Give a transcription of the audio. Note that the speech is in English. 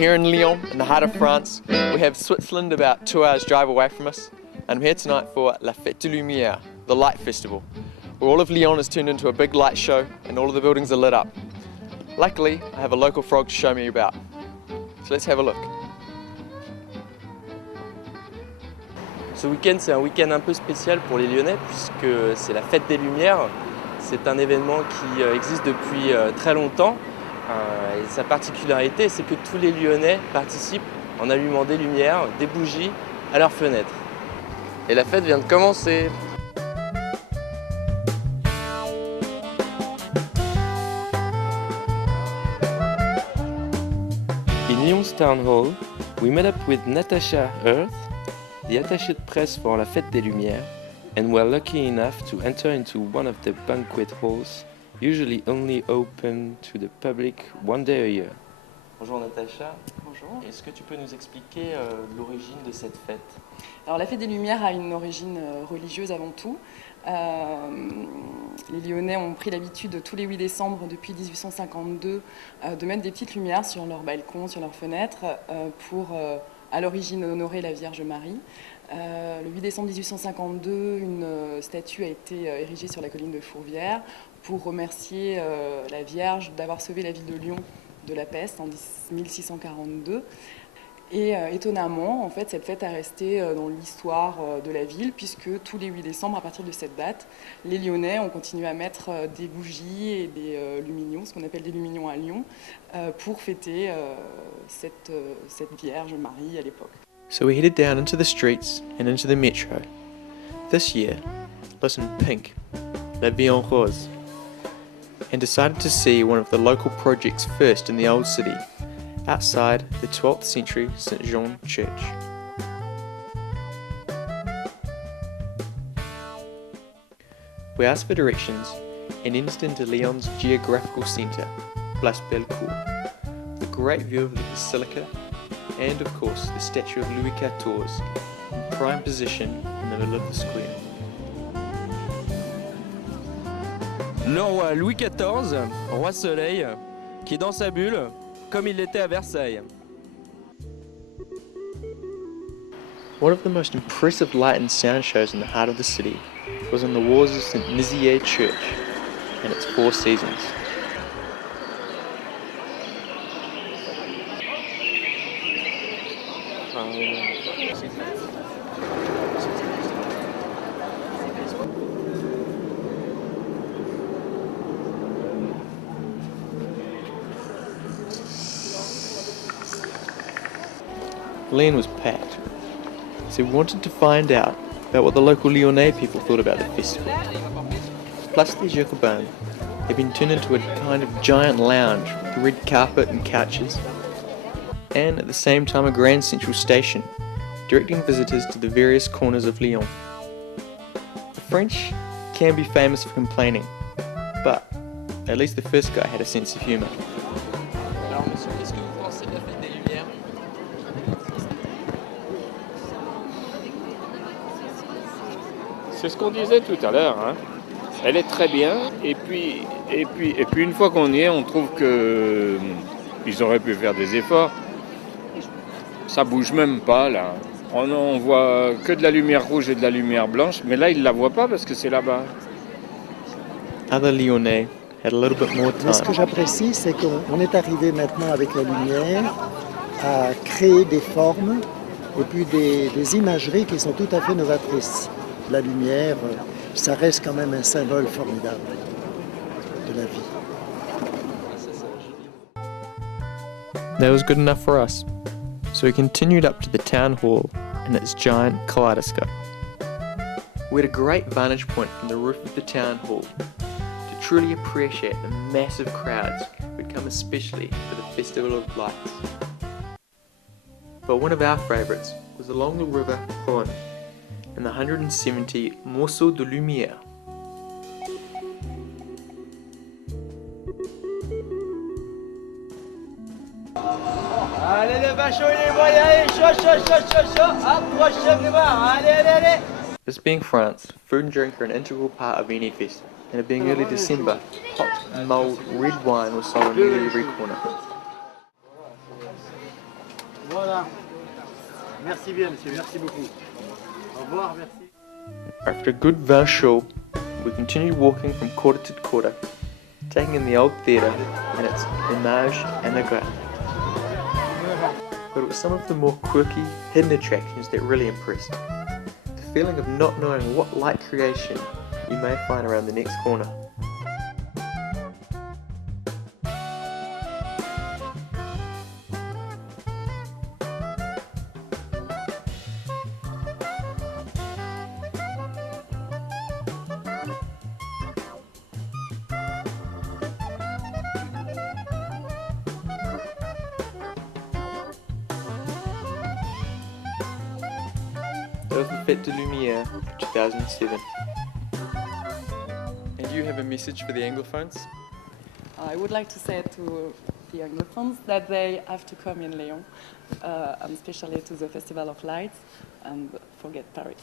here in Lyon, in the heart of France. We have Switzerland about 2 hours drive away from us. And I'm here tonight for La Fête des Lumières, the Light Festival, where all of Lyon is turned into a big light show and all of the buildings are lit up. Luckily, I have a local frog to show me about. So let's have a look. Ce week-end, c'est un week-end un peu spécial pour les Lyonnais puisque c'est la Fête des Lumières. C'est un événement qui existe depuis très longtemps. Et sa particularité, c'est que tous les Lyonnais participent en allumant des lumières, des bougies à leurs fenêtres. Et la fête vient de commencer. In Lyon's Town Hall, we met up with Natasha Earth, the attachée de presse for la Fête des Lumières, and were lucky enough to enter into one of the banquet halls, usually only open to the public one day a year. Bonjour Natacha. Bonjour. Est-ce que tu peux nous expliquer l'origine de cette fête? Alors la Fête des Lumières a une origine religieuse avant tout. Les Lyonnais ont pris l'habitude tous les 8 décembre depuis 1852 de mettre des petites lumières sur leurs balcons, sur leurs fenêtres pour à l'origine honorer la Vierge Marie. Le 8 décembre 1852, une statue a été érigée sur la colline de Fourvière pour remercier la Vierge d'avoir sauvé la ville de Lyon de la peste en 1642. Et étonnamment, en fait, cette fête a resté dans l'histoire de la ville puisque tous les 8 décembre, à partir de cette date, les Lyonnais ont continué à mettre des bougies et des luminions, ce qu'on appelle des luminions à Lyon, pour fêter cette Vierge Marie à l'époque. So we headed down into the streets and into the metro. This year, listen, pink, La Vie en Rose, and decided to see one of the local projects first in the old city, outside the 12th century St. Jean Church. We asked for directions and entered into Lyon's geographical centre, Place Bellecour, with a great view of the Basilica and of course the statue of Louis XIV in prime position in the middle of the square. Le roi Louis XIV, roi soleil, qui est dans sa bulle, comme il l'était à Versailles. One of the most impressive light and sound shows in the heart of the city was on the walls of St. Nizier Church and its 4 seasons. Lyon was packed, so we wanted to find out about what the local Lyonnais people thought about the festival. Place des Jacobins had been turned into a kind of giant lounge with red carpet and couches, and at the same time a grand central station, directing visitors to the various corners of Lyon. The French can be famous for complaining, but at least the first guy had a sense of humour. Alors monsieur, qu'est-ce que vous pensez de la Fête des Lumières? C'est ce qu'on disait tout à l'heure, hein. Elle est très bien, et puis une fois qu'on y est, on trouve que ils auraient pu faire des efforts. Ça bouge même pas là. On voit que de la lumière rouge et de la lumière blanche, mais là ils la voient pas parce que c'est là-bas. Other Lyonnais had a little bit more Mais ce que time. j'apprécie, c'est qu'on est arrivé maintenant avec la lumière à créer des formes et puis des imageries qui sont tout à fait novatrices. La lumière, ça reste quand même un symbole formidable de la vie. That was good enough for us, so we continued up to the town hall and its giant kaleidoscope. We had a great vantage point from the roof of the town hall to truly appreciate the massive crowds who had come especially for the Festival of Lights. But one of our favourites was along the river Rhône and the 170 Morceaux de Lumière. Allez les vachons, les voyez, chaud, approchez les bras, allez. This being France, food and drink are an integral part of any fest, and it being early December, hot, mulled red wine was sold in nearly every corner. Voilà. Merci bien, monsieur. Merci beaucoup. Au revoir, merci. After a good vin chaud, we continued walking from quarter to quarter, taking in the old theatre and its image and the grand. But it was some of the more quirky, hidden attractions that really impressed. The feeling of not knowing what light creation you may find around the next corner. That was the Fête de Lumière 2007. And you have a message for the Anglophones? I would like to say to the Anglophones that they have to come in Lyon, and especially to the Festival of Lights, and forget Paris.